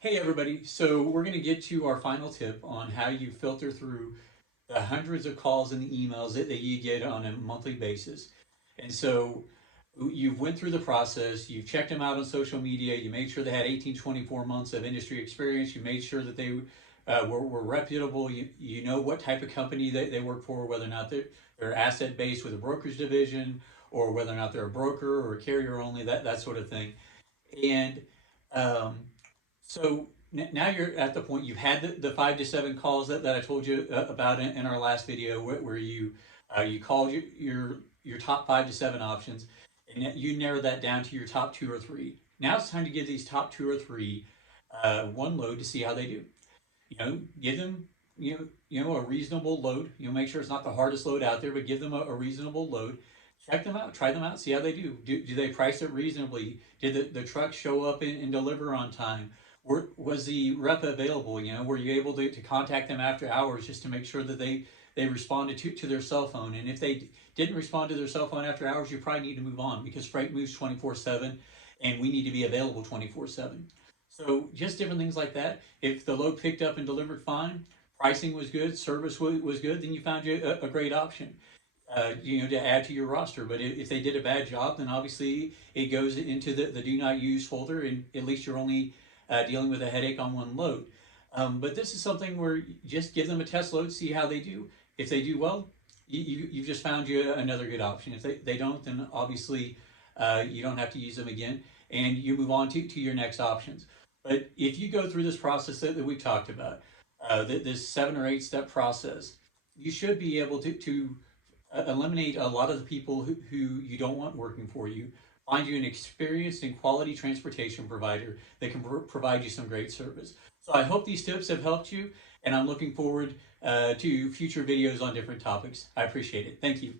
Hey everybody, so we're going to get to our final tip on how you filter through the hundreds of calls and emails that you get on a monthly basis. And so you've went through the process, you've checked them out on social media, you made sure they had 18, 24 months of industry experience, you made sure that they were reputable, you know what type of company they work for, whether or not they're asset based with a brokerage division, or whether or not they're a broker or a carrier only, that sort of thing. And um, so now you're at the point you've had the 5 to 7 calls that I told you about in our last video, where you called your top 5 to 7 options, and you narrowed that down to your top two or three. Now it's time to give these top two or three one load to see how they do. Give them a reasonable load. Make sure it's not the hardest load out there, but give them a reasonable load. Check them out, try them out, see how they do. Do they price it reasonably? Did the truck show up and deliver on time? Was the rep available? Were you able to contact them after hours just to make sure that they responded to their cell phone? And if they didn't respond to their cell phone after hours, you probably need to move on because freight moves 24/7, and we need to be available 24/7. So just different things like that. If the load picked up and delivered fine, pricing was good, service was good, then you found you a great option, to add to your roster. But if they did a bad job, then obviously it goes into the do not use folder, and at least you're only dealing with a headache on one load. But this is something where you just give them a test load, see how they do. If they do well, you've just found you another good option. If they don't, then obviously you don't have to use them again, and you move on to your next options. But if you go through this process that we talked about, this 7 or 8 step process, you should be able to eliminate a lot of the people who you don't want working for you, find you an experienced and quality transportation provider that can provide you some great service. So I hope these tips have helped you, and I'm looking forward to future videos on different topics. I appreciate it. Thank you.